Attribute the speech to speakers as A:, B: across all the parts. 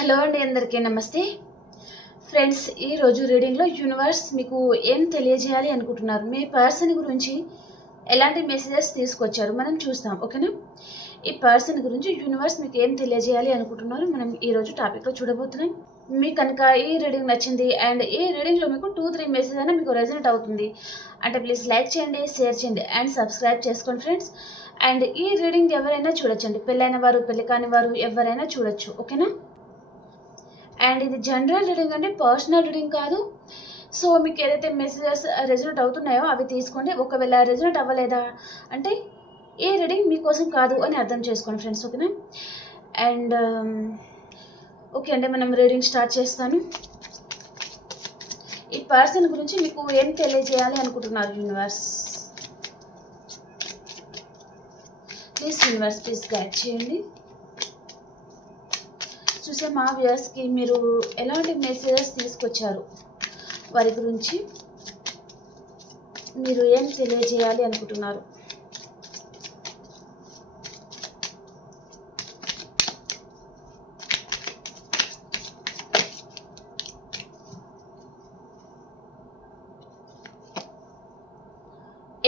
A: Hello అండి అందరికీ నమస్తే. ఫ్రెండ్స్ ఈరోజు రీడింగ్లో యూనివర్స్ మీకు ఏం తెలియజేయాలి అనుకుంటున్నారు? మీ పర్సన్ గురించి ఎలాంటి మెసేజెస్ తీసుకొచ్చారు? మనం చూస్తాం ఓకేనా? ఈ పర్సన్ గురించి యూనివర్స్ మీకు ఏం తెలియజేయాలి అనుకుంటున్నారు? మనం ఈరోజు టాపిక్లో చూడబోతున్నాం. మీకు కనుక ఈ రీడింగ్ నచ్చింది అండ్ ఈ రీడింగ్లో మీకు టూ త్రీ మెసేజ్ అయినా మీకు రెజల్ట్ అవుతుంది. అంటే ప్లీజ్ లైక్ చేయండి షేర్ చేయండి అండ్ సబ్స్క్రైబ్ చేసుకోండి ఫ్రెండ్స్ అండ్ ఈ రీడింగ్ ఎవరైనా చూడొచ్చండి. పెళ్ళైన వారు పెళ్ళి కాని వారు ఎవరైనా చూడొచ్చు ఓకేనా? అండ్ ఇది జనరల్ రీడింగ్ అంటే పర్సనల్ రీడింగ్ కాదు. సో మీకు ఏదైతే మెసేజెస్ రెజల్ట్ అవుతున్నాయో అవి తీసుకోండి. ఒకవేళ రెజల్ట్ అవ్వలేదా అంటే ఏ రీడింగ్ మీకోసం కాదు అని అర్థం చేసుకోండి ఫ్రెండ్స్ ఓకేనా? అండ్ ఓకే అండి మనం రీడింగ్ స్టార్ట్ చేస్తాను. ఈ పర్సన్ గురించి మీకు ఏం తెలియజేయాలి అనుకుంటున్నారు universe please universe please guide చేయండి. చూసే మా వ్యూయర్స్కి మీరు ఎలాంటి మెసేజెస్ తీసుకొచ్చారు? వారి గురించి మీరు ఏం తెలియజేయాలి అనుకుంటున్నారు?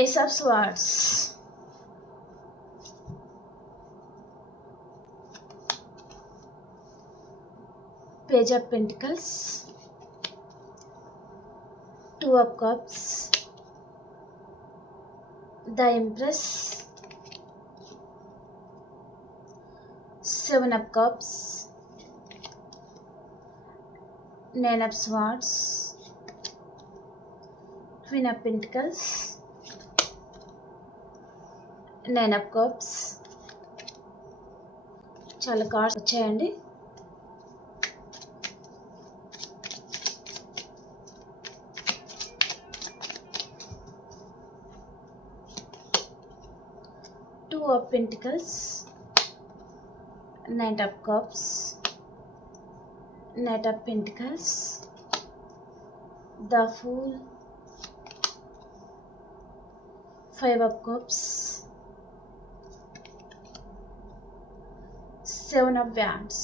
A: Ace of swords page of pentacles two of cups the empress seven of cups nine of swords queen of pentacles nine of cups. చాలా కార్డ్స్ వచ్చాయండి. Two of pentacles knight of cups knight of pentacles the fool five of cups seven of wands.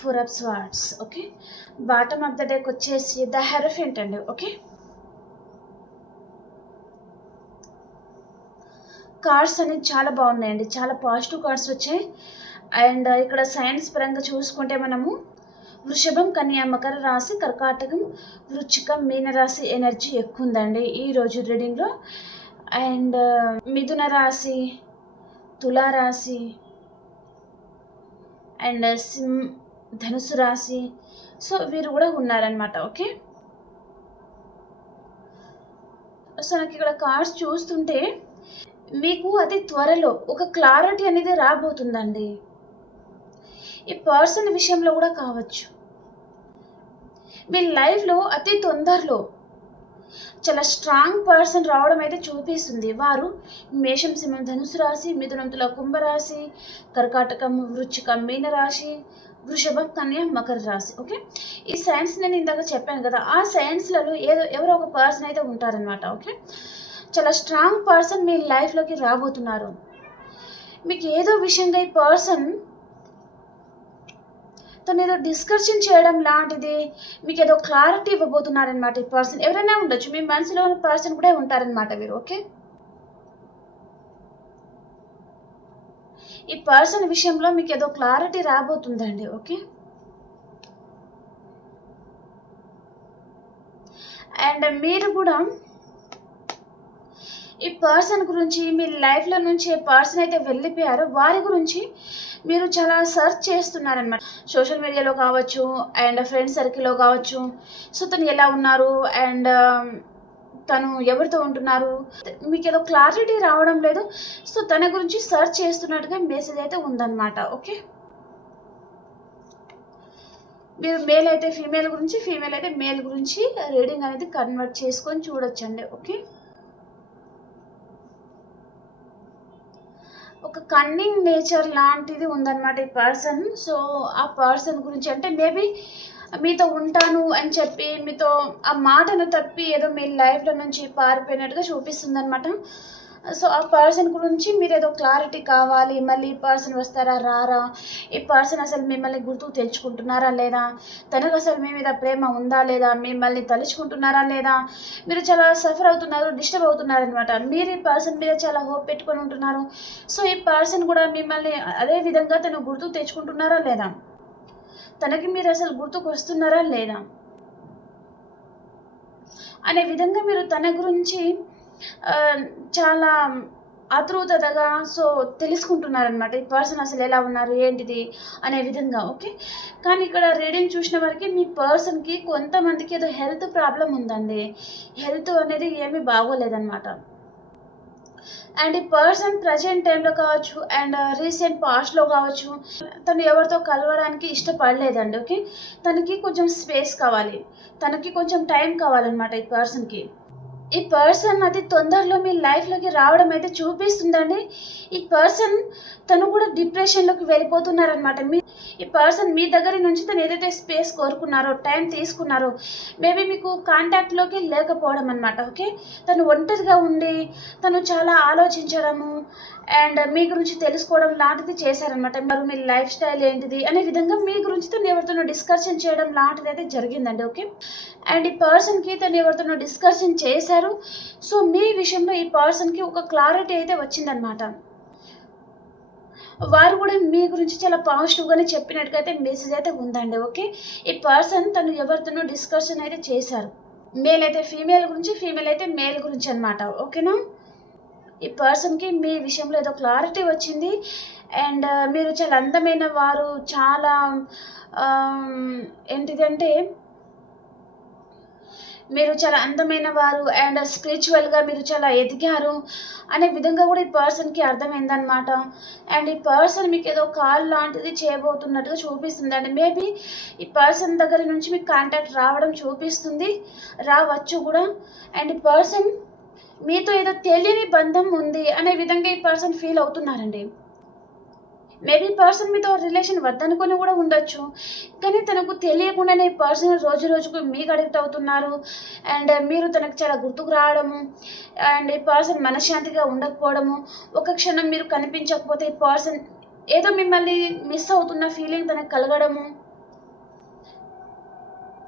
A: Four of swords okay bottom of the deck వచ్చేసి the hierophant అండి. Okay cards అనేది చాలా బాగున్నాయండి. చాలా positive cards వచ్చాయి. And ఇక్కడ signs పరంగా చూసుకుంటే మనము వృషభం కన్యా మకర రాశి కర్కాటకం వృచ్చికం మీనరాశి ఎనర్జీ ఎక్కువ ఉందండి ఈరోజు రీడింగ్లో. అండ్ మిథున రాశి తులారాశి అండ్ సిం ధనుసు రాశి. సో వీరు కూడా ఉన్నారనమాట ఓకే? సో నాకు ఇక్కడ కార్డ్స్ చూస్తుంటే మీకు అతి త్వరలో ఒక క్లారిటీ అనేది రాబోతుందండి. ఈ పర్సన్ విషయంలో కూడా కావచ్చు. మీ లైఫ్లో అతి తొందరలో చాలా స్ట్రాంగ్ పర్సన్ రావడం అయితే చూపిస్తుంది. వారు మేషం సింహం ధనుసు రాశి మిథునంతుల కుంభరాశి కర్కాటకం వృచ్చికం మీన రాశి వృషభం కన్య మకర రాశి. ఓకే ఈ సైన్స్ నేను ఇందాక చెప్పాను కదా ఆ సైన్స్లలో ఏదో ఎవరో ఒక పర్సన్ అయితే ఉంటారనమాట ఓకే చాలా స్ట్రాంగ్ పర్సన్ మీ లైఫ్లోకి రాబోతున్నారు. మీకు ఏదో విషయంగా ఈ పర్సన్ తను ఏదో డిస్కషన్ చేయడం లాంటిది మీకు ఏదో క్లారిటీ ఇవ్వబోతున్నారనమాట ఈ పర్సన్ ఎవరైనా ఉండొచ్చు మీ మనసులో ఉన్న పర్సన్ కూడా ఉంటారనమాట మీరు ఓకే ఈ పర్సన్ విషయంలో మీకు ఏదో క్లారిటీ రాబోతుందండి ఓకే అండ్ మీరు కూడా ఈ పర్సన్ గురించి మీ లైఫ్లో నుంచి ఏ పర్సన్ అయితే వెళ్ళిపోయారో వారి గురించి మీరు చాలా సర్చ్ చేస్తున్నారనమాట సోషల్ మీడియాలో కావచ్చు అండ్ ఫ్రెండ్ సర్కిల్లో కావచ్చు. సో తను ఎలా ఉన్నారు? అండ్ um, తను ఎవరితో ఉంటున్నారు? మీకు ఏదో క్లారిటీ రావడం లేదు. సో తన గురించి సర్చ్ చేస్తున్నట్టుగా మెసేజ్ అయితే ఉందన్నమాట ఓకే మీరు మేల్ అయితే ఫీమేల్ గురించి ఫీమేల్ అయితే మేల్ గురించి రీడింగ్ అనేది కన్వర్ట్ చేసుకొని చూడొచ్చండి ఓకే ఒక కన్నింగ్ నేచర్ లాంటిది ఉందన్నమాట ఈ పర్సన్ సో ఆ పర్సన్ గురించి అంటే మేబీ మీతో ఉంటాను అని చెప్పి మీతో ఆ మాటను తప్పి ఏదో మీ లైఫ్లో నుంచి పారిపోయినట్టుగా చూపిస్తుంది అనమాట సో ఆ పర్సన్ గురించి మీరు ఏదో క్లారిటీ కావాలి మళ్ళీ ఈ పర్సన్ వస్తారా రారా? ఈ పర్సన్ అసలు మిమ్మల్ని గుర్తుకు తెచ్చుకుంటున్నారా లేదా? తనకు అసలు మీ మీద ప్రేమ ఉందా లేదా? మిమ్మల్ని తలుచుకుంటున్నారా లేదా? మీరు చాలా సఫర్ అవుతున్నారు డిస్టర్బ్ అవుతున్నారు అనమాట మీరు ఈ పర్సన్ మీద చాలా హోప్ పెట్టుకొని ఉంటున్నారు. సో ఈ పర్సన్ కూడా మిమ్మల్ని అదే విధంగా తను గుర్తుకు తెచ్చుకుంటున్నారా లేదా? తనకి మీరు అసలు గుర్తుకు వస్తున్నారా లేదా? అనే విధంగా మీరు తన గురించి చాలా ఆతృతగా సో తెలుసుకుంటున్నారనమాట ఈ పర్సన్ అసలు ఎలా ఉన్నారు ఏంటిది అనే విధంగా ఓకే? కానీ ఇక్కడ రీడింగ్ చూసిన వరకు మీ పర్సన్కి కొంతమందికి ఏదో హెల్త్ ప్రాబ్లం ఉందండి. హెల్త్ అనేది ఏమీ బాగోలేదన్నమాట. అండ్ ఈ పర్సన్ ప్రజెంట్ టైంలో కావచ్చు అండ్ రీసెంట్ పాస్ట్లో కావచ్చు తను ఎవరితో కలవడానికి ఇష్టపడలేదండి ఓకే? తనకి కొంచెం స్పేస్ కావాలి. తనకి కొంచెం టైం కావాలన్నమాట ఈ పర్సన్కి. ఈ పర్సన్ అది తొందరలో మీ లైఫ్లోకి రావడం అయితే చూపిస్తుందండి. ఈ పర్సన్ తను కూడా డిప్రెషన్లోకి వెళ్ళిపోతున్నారనమాట మీ ఈ పర్సన్ మీ దగ్గర నుంచి తను ఏదైతే స్పేస్ కోరుకున్నారో టైం తీసుకున్నారో మేబీ మీకు కాంటాక్ట్లోకి లేకపోవడం అనమాట ఓకే? తను ఒంటరిగా ఉండి తను చాలా ఆలోచించడము అండ్ మీ గురించి తెలుసుకోవడం లాంటిది చేశారనమాట మరి మీ లైఫ్ స్టైల్ ఏంటిది? అనే విధంగా మీ గురించి తను ఎవరితోనో డిస్కషన్ చేయడం లాంటిది అయితే జరిగిందండి ఓకే? అండ్ ఈ పర్సన్కి తను ఎవరితోనో డిస్కషన్ చేశారు. సో మీ విషయంలో ఈ పర్సన్కి ఒక క్లారిటీ అయితే వచ్చిందనమాట వారు కూడా మీ గురించి చాలా పాజిటివ్గానే చెప్పినట్టుగా అయితే మెసేజ్ అయితే ఉందండి ఓకే ఈ పర్సన్ తను ఎవరితోనో డిస్కషన్ అయితే చేశారు. మేల్ అయితే ఫీమేల్ గురించి ఫీమేల్ అయితే మేల్ గురించి అనమాట ఓకేనా ఈ పర్సన్కి మీ విషయంలో ఏదో క్లారిటీ వచ్చింది. అండ్ మీరు చాలా అందమైన వారు చాలా ఏంటిదంటే మీరు చాలా అందమైన వారు అండ్ స్పిరిచువల్గా మీరు చాలా ఎదిగారు అనే విధంగా కూడా ఈ పర్సన్కి అర్థమైందనమాట అండ్ ఈ పర్సన్ మీకు ఏదో కాల్ లాంటిది చేయబోతున్నట్టుగా చూపిస్తుంది. అండ్ మేబీ ఈ పర్సన్ దగ్గర నుంచి మీకు కాంటాక్ట్ రావడం చూపిస్తుంది. రావచ్చు కూడా. అండ్ ఈ పర్సన్ మీతో ఏదో తెలియని బంధం ఉంది అనే విధంగా ఈ పర్సన్ ఫీల్ అవుతున్నారండి. మేబీ పర్సన్ మీతో రిలేషన్ వద్దనుకొని కూడా ఉండొచ్చు. కానీ తనకు తెలియకుండానే ఈ పర్సన్ రోజు రోజుకు మీకు అడిక్ట్ అవుతున్నారు. అండ్ మీరు తనకు చాలా గుర్తుకు రావడము. అండ్ ఈ పర్సన్ మనశ్శాంతిగా ఉండకపోవడము. ఒక క్షణం మీరు కనిపించకపోతే ఈ పర్సన్ ఏదో మిమ్మల్ని మిస్ అవుతున్న ఫీలింగ్ తనకు కలగడము.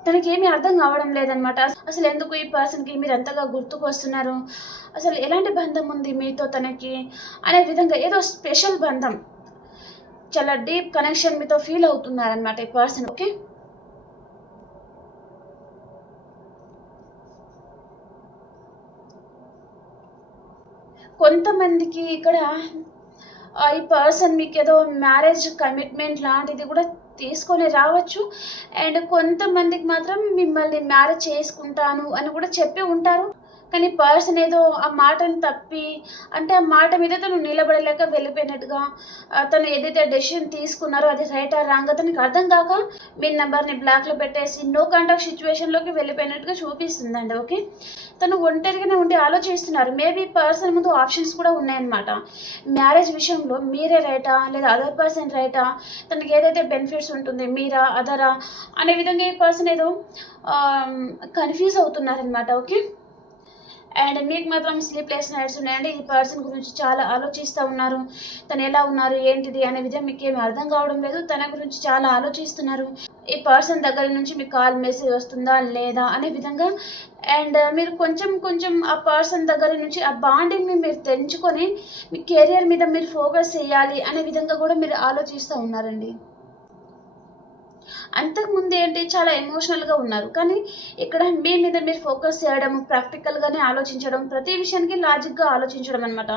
A: తనకి ఏమీ అర్థం కావడం లేదనమాట అసలు ఎందుకు ఈ పర్సన్కి మీరు ఎంతగా గుర్తుకు వస్తున్నారు? అసలు ఎలాంటి బంధం ఉంది మీతో తనకి? అనే విధంగా ఏదో స్పెషల్ బంధం. చాలా డీప్ కనెక్షన్ మీతో ఫీల్ అవుతున్నారనమాట ఈ పర్సన్ ఓకే కొంతమందికి ఇక్కడ ఈ పర్సన్ మీకు ఏదో మ్యారేజ్ కమిట్మెంట్ లాంటిది కూడా తీసుకొని రావచ్చు. అండ్ కొంతమందికి మాత్రం మిమ్మల్ని మ్యారేజ్ చేసుకుంటాను అని కూడా చెప్పి ఉంటారు. కానీ పర్సన్ ఏదో ఆ మాటను తప్పి అంటే ఆ మాట మీద తను నిలబడలేక వెళ్ళిపోయినట్టుగా తను ఏదైతే డెసిషన్ తీసుకున్నారో అది రైట్ ఆ రాంగ్ తనకి అర్థం కాక మీ నెంబర్ని బ్లాక్లో పెట్టేసి నో కాంటాక్ట్ సిచ్యువేషన్లోకి వెళ్ళిపోయినట్టుగా చూపిస్తుందండి ఓకే తను ఒంటరిగానే ఉండి ఆలోచిస్తున్నారు. మేబీ పర్సన్ ముందు ఆప్షన్స్ కూడా ఉన్నాయన్నమాట. మ్యారేజ్ విషయంలో మీరే రైటా లేదా అదర్ పర్సన్ రైటా తనకి ఏదైతే బెనిఫిట్స్ ఉంటుంది మీరా అదరా అనే విధంగా ఈ పర్సన్ ఏదో కన్ఫ్యూజ్ అవుతున్నారనమాట ఓకే అండ్ మీకు మాత్రం స్లీప్లెస్ నైట్స్ ఉన్నాయండి. ఈ పర్సన్ గురించి చాలా ఆలోచిస్తూ ఉన్నారు. తను ఎలా ఉన్నారు? ఏంటిది? అనే విధంగా మీకు ఏమి అర్థం కావడం లేదు. తన గురించి చాలా ఆలోచిస్తున్నారు. ఈ పర్సన్ దగ్గర నుంచి మీకు కాల్ మెసేజ్ వస్తుందా? లేదా? అనే విధంగా అండ్ మీరు కొంచెం కొంచెం ఆ పర్సన్ దగ్గర నుంచి ఆ బాండింగ్ని మీరు తెంచుకొని మీ కెరియర్ మీద మీరు ఫోకస్ చేయాలి అనే విధంగా కూడా మీరు ఆలోచిస్తూ ఉన్నారండి. అంతకుముందు ఏంటి చాలా ఎమోషనల్గా ఉన్నారు. కానీ ఇక్కడ మీ మీద మీరు ఫోకస్ చేయడం ప్రాక్టికల్గానే ఆలోచించడం ప్రతి విషయానికి లాజిక్గా ఆలోచించడం అనమాట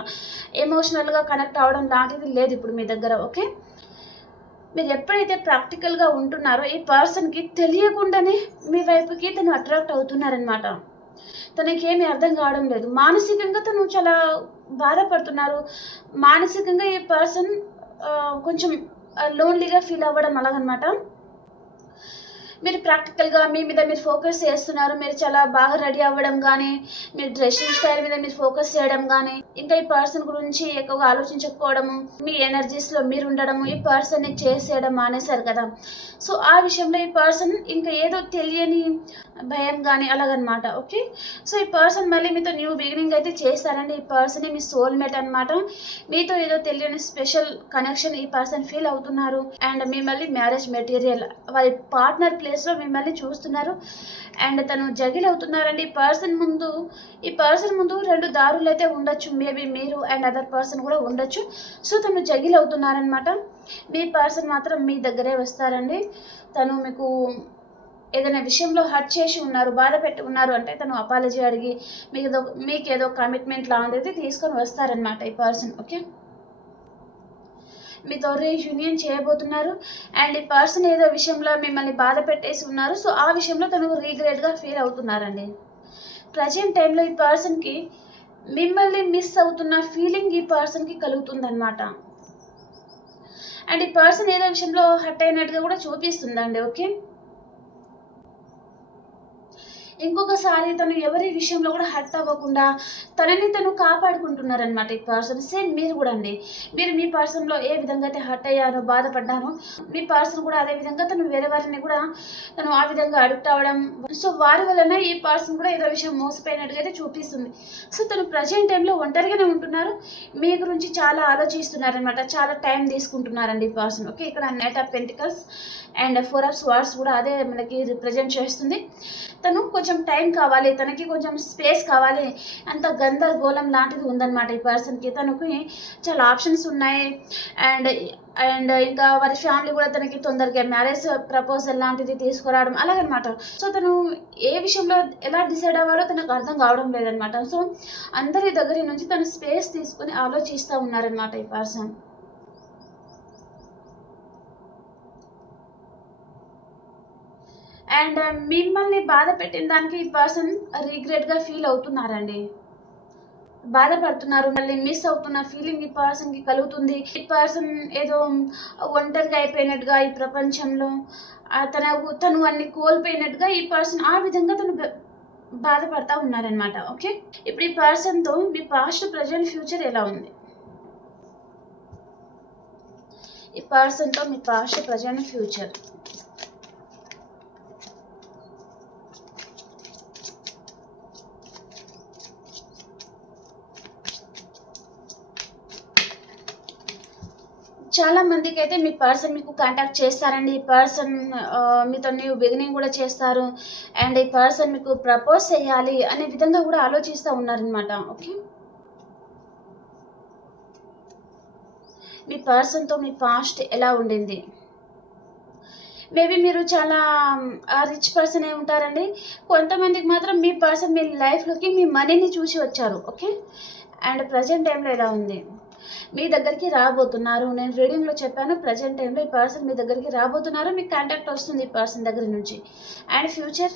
A: ఎమోషనల్గా కనెక్ట్ అవ్వడం లాంటిది లేదు ఇప్పుడు మీ దగ్గర ఓకే? మీరు ఎప్పుడైతే ప్రాక్టికల్గా ఉంటున్నారో ఈ పర్సన్కి తెలియకుండానే మీ వైపుకి తను అట్రాక్ట్ అవుతున్నారనమాట తనకేమీ అర్థం కావడం లేదు. మానసికంగా తను చాలా బాధపడుతున్నారు. మానసికంగా ఈ పర్సన్ కొంచెం లోన్లీగా ఫీల్ అవ్వడం అలాగనమాట మీరు ప్రాక్టికల్గా మీ మీద మీరు ఫోకస్ చేస్తున్నారు మీరు చాలా బాగా రెడీ అవ్వడం కానీ మీరు డ్రెస్సింగ్ స్టైల్ మీద మీరు ఫోకస్ చేయడం కానీ ఇంకా ఈ పర్సన్ గురించి ఎక్కువగా ఆలోచించకపోవడము మీ ఎనర్జీస్లో మీరు ఉండడము ఈ పర్సన్ని చేసేయడం మానేశారు కదా. సో ఆ విషయంలో ఈ పర్సన్ ఇంకా ఏదో తెలియని భయం కానీ అలాగనమాట ఓకే సో ఈ పర్సన్ మళ్ళీ మీతో న్యూ బిగినింగ్ అయితే చేస్తారండి ఈ పర్సన్ మీ సోల్మేట్ అనమాట మీతో ఏదో తెలియని స్పెషల్ కనెక్షన్ ఈ పర్సన్ ఫీల్ అవుతున్నారు. అండ్ మిమ్మల్ని మ్యారేజ్ మెటీరియల్ వారి పార్ట్నర్ ప్లేస్లో మిమ్మల్ని చూస్తున్నారు. అండ్ తను జగిల్ అవుతున్నారండి. ఈ పర్సన్ ముందు ఈ పర్సన్ ముందు రెండు దారులు అయితే ఉండొచ్చు. మేబీ మీరు అండ్ అదర్ పర్సన్ కూడా ఉండొచ్చు. సో తను జగిల్ అవుతున్నారనమాట మీ పర్సన్ మాత్రం మీ దగ్గరే వస్తారండి. తను మీకు ఏదైనా విషయంలో హర్ట్ చేసి ఉన్నారు బాధ పెట్టి ఉన్నారు అంటే తను అపాలజీ అడిగి మీకు ఏదో మీకు ఏదో కమిట్మెంట్ లాంటిది తీసుకొని వస్తారనమాట ఈ పర్సన్. ఓకే? మీతో రీయూనియన్ చేయబోతున్నారు. అండ్ ఈ పర్సన్ ఏదో విషయంలో మిమ్మల్ని బాధ పెట్టేసి ఉన్నారు. సో ఆ విషయంలో తను రీగ్రెట్గా ఫీల్ అవుతున్నారండి. ప్రజెంట్ టైంలో ఈ పర్సన్కి మిమ్మల్ని మిస్ అవుతున్న ఫీలింగ్ ఈ పర్సన్కి కలుగుతుందన్నమాట. అండ్ ఈ పర్సన్ ఏదో విషయంలో హర్ట్ అయినట్టుగా కూడా చూపిస్తుందండి ఓకే? ఇంకొకసారి తను ఎవరి విషయంలో కూడా హర్ట్ అవ్వకుండా తనని తను కాపాడుకుంటున్నారనమాట ఈ పర్సన్ సేమ్ మీరు కూడా అండి. మీరు మీ పర్సన్లో ఏ విధంగా అయితే హర్ట్ అయ్యారో బాధపడ్డానో మీ పర్సన్ కూడా అదే విధంగా తను వేరే వారిని కూడా తను ఆ విధంగా అడిక్ట్ అవ్వడం. సో వారి వలన ఈ పర్సన్ కూడా ఏదో విషయం మోసపోయినట్టుగా అయితే చూపిస్తుంది. సో తను ప్రజెంట్ టైంలో ఒంటరిగానే ఉంటున్నారు. మీ గురించి చాలా ఆలోచిస్తున్నారనమాట చాలా టైం తీసుకుంటున్నారండి ఈ పర్సన్ ఓకే ఇక్కడ knight of pentacles and four hours wars కూడా అదే మనకి రిప్రజెంట్ చేస్తుంది. తను కొంచెం టైం కావాలి తనకి కొంచెం స్పేస్ కావాలి అంత గందరగోళం లాంటిది ఉందన్నమాట ఈ పర్సన్కి తనకి చాలా ఆప్షన్స్ ఉన్నాయి. అండ్ అండ్ ఇంకా వారి ఫ్యామిలీ కూడా తనకి తొందరగా మ్యారేజ్ ప్రపోజల్ లాంటిది తీసుకురావడం అలాగనమాట. సో తను ఏ విషయంలో ఎలా డిసైడ్ అవ్వాలో తనకు అర్థం కావడం లేదనమాట సో అందరి దగ్గర నుంచి తను స్పేస్ తీసుకొని ఆలోచిస్తూ ఉన్నారనమాట ఈ పర్సన్ అండ్ మిమ్మల్ని బాధ పెట్టిన దానికి ఈ పర్సన్ రిగ్రెట్గా ఫీల్ అవుతున్నారండి. బాధపడుతున్నారు మళ్ళీ మిస్ అవుతున్న ఫీలింగ్ ఈ పర్సన్కి కలుగుతుంది. ఈ పర్సన్ ఏదో ఒంటరిగా అయిపోయినట్టుగా ఈ ప్రపంచంలో తనకు తన తను అన్ని కోల్పోయినట్టుగా ఈ పర్సన్ ఆ విధంగా తను బాధపడతా ఉన్నారనమాట ఓకే? ఇప్పుడు ఈ పర్సన్తో మీ పాస్ట్ ప్రజెంట్ ఫ్యూచర్ ఎలా ఉంది? ఈ పర్సన్తో మీ పాస్ట్ ప్రజెంట్ ఫ్యూచర్. చాలా మందికి అయితే మీ పర్సన్ మీకు కాంటాక్ట్ చేస్తారండి. ఈ పర్సన్ మీతో నీవు బిగినింగ్ కూడా చేస్తారు. అండ్ ఈ పర్సన్ మీకు ప్రపోజ్ చేయాలి అనే విధంగా కూడా ఆలోచిస్తూ ఉన్నారనమాట ఓకే? మీ పర్సన్తో మీ పాస్ట్ ఎలా ఉండింది? మేబీ మీరు చాలా రిచ్ పర్సన్ అయి ఉంటారండి. కొంతమందికి మాత్రం మీ పర్సన్ మీ లైఫ్లోకి మీ మనీని చూసి వచ్చారు. ఓకే? అండ్ ప్రజెంట్ టైంలో ఎలా ఉంది? మీ దగ్గరికి రాబోతున్నారు. నేను రీడింగ్లో చెప్పాను ప్రజెంట్ టైంలో ఈ పర్సన్ మీ దగ్గరికి రాబోతున్నారు. మీకు కాంటాక్ట్ వస్తుంది ఈ పర్సన్ దగ్గర నుంచి. And future?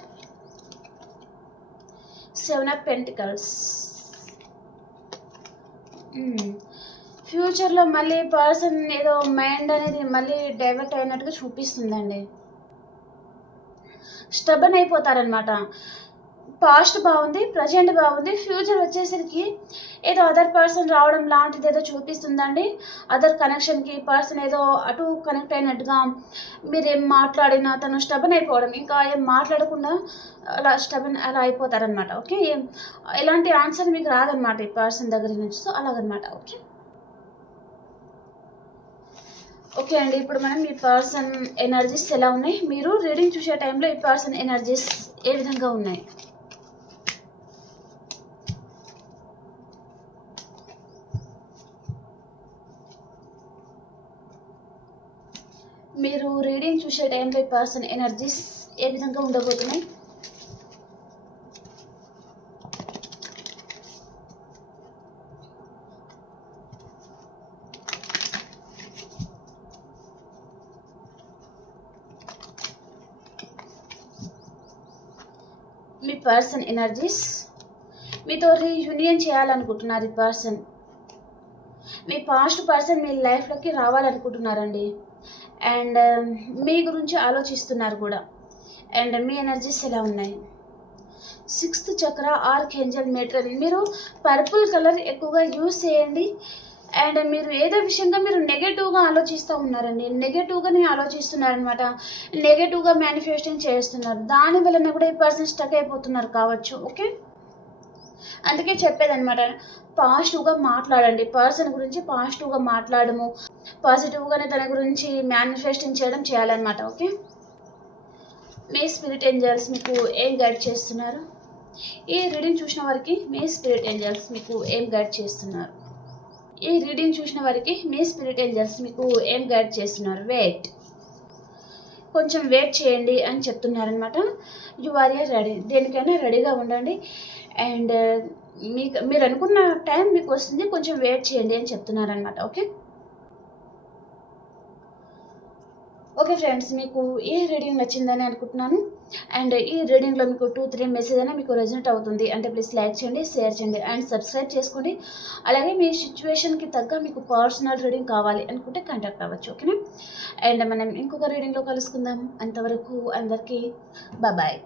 A: Seven of pentacles. ఫ్యూచర్లో మళ్ళీ పర్సన్ ఏదో మైండ్ అనేది మళ్ళీ డైవర్ట్ అయినట్టుగా చూపిస్తుందండి. స్టబన్ అయిపోతారనమాట పాస్ట్ బాగుంది ప్రజెంట్ బాగుంది. ఫ్యూచర్ వచ్చేసరికి ఏదో అదర్ పర్సన్ రావడం లాంటిది ఏదో చూపిస్తుందండి. అదర్ కనెక్షన్కి పర్సన్ ఏదో అటు కనెక్ట్ అయినట్టుగా మీరు ఏం మాట్లాడినా తను స్టబన్ అయిపోవడం ఇంకా ఏం మాట్లాడకుండా అలా స్టబన్ అలా అయిపోతారనమాట ఓకే? ఏం ఎలాంటి ఆన్సర్ మీకు రాదనమాట ఈ పర్సన్ దగ్గర నుంచి. సో అలాగనమాట ఓకే? ఓకే అండి ఇప్పుడు మనం ఈ పర్సన్ ఎనర్జీస్ ఎలా ఉన్నాయి? మీరు రీడింగ్ చూసే టైంలో ఈ పర్సన్ ఎనర్జీస్ ఏ విధంగా ఉన్నాయి? మీరు రీడింగ్ చూసే టైంలో ఈ పర్సన్ ఎనర్జీస్ ఏ విధంగా ఉండబోతున్నాయి? మీ పర్సన్ ఎనర్జీస్ మీతో రీయూనియన్ చేయాలనుకుంటున్నారు ఈ పర్సన్ మీ పాస్ట్ పర్సన్ మీ లైఫ్లోకి రావాలనుకుంటున్నారండి. అండ్ um, మీ గురించి ఆలోచిస్తున్నారు కూడా. అండ్ మీ ఎనర్జీస్ ఎలా ఉన్నాయి? Sixth chakra archangel material మీరు పర్పుల్ కలర్ ఎక్కువగా యూస్ చేయండి. అండ్ మీరు ఏదో విషయంగా మీరు నెగటివ్గా ఆలోచిస్తూ ఉన్నారండి. నెగటివ్గానే ఆలోచిస్తున్నారనమాట నెగటివ్గా మేనిఫెస్టింగ్ చేస్తున్నారు. దాని వలన కూడా ఈ పర్సన్ స్టక్ అయిపోతున్నారు కావచ్చు. ఓకే అందుకే చెప్పేదనమాట పాజిటివ్గా మాట్లాడండి. పర్సన్ గురించి పాజిటివ్గా మాట్లాడము. పాజిటివ్గానే తన గురించి మేనిఫెస్టింగ్ చేయడం చేయాలన్నమాట ఓకే? మీ స్పిరిట్ ఏంజల్స్ మీకు ఏం గైడ్ చేస్తున్నారు? ఈ రీడింగ్ చూసిన వారికి మీ స్పిరిట్ ఏంజల్స్ మీకు ఏం గైడ్ చేస్తున్నారు? ఈ రీడింగ్ చూసిన వారికి మీ స్పిరిట్ ఏంజల్స్ మీకు ఏం గైడ్ చేస్తున్నారు? వెయిట్ కొంచెం వెయిట్ చేయండి అని చెప్తున్నారనమాట యు ఆర్ ఏ రెడీ దేనికైనా రెడీగా ఉండండి. అండ్ uh, మీకు మీరు అనుకున్న టైం మీకు వస్తుంది. కొంచెం వెయిట్ చేయండి అని చెప్తున్నారనమాట ఓకే ఓకే ఫ్రెండ్స్ మీకు ఏ రీడింగ్ నచ్చిందని అనుకుంటున్నాను. అండ్ ఈ రీడింగ్లో మీకు టూ త్రీ మెసేజ్ అయినా మీకు రెజనెట్ అవుతుంది. అంటే ప్లీజ్ లైక్ చేయండి షేర్ చేయండి అండ్ సబ్స్క్రైబ్ చేసుకోండి. అలాగే మీ సిచ్యువేషన్కి తగ్గ మీకు పర్సనల్ రీడింగ్ కావాలి అనుకుంటే కాంటాక్ట్ అవ్వచ్చు. ఓకేనా అండ్ మనం ఇంకొక రీడింగ్లో కలుసుకుందాం. అంతవరకు అందరికీ బాయ్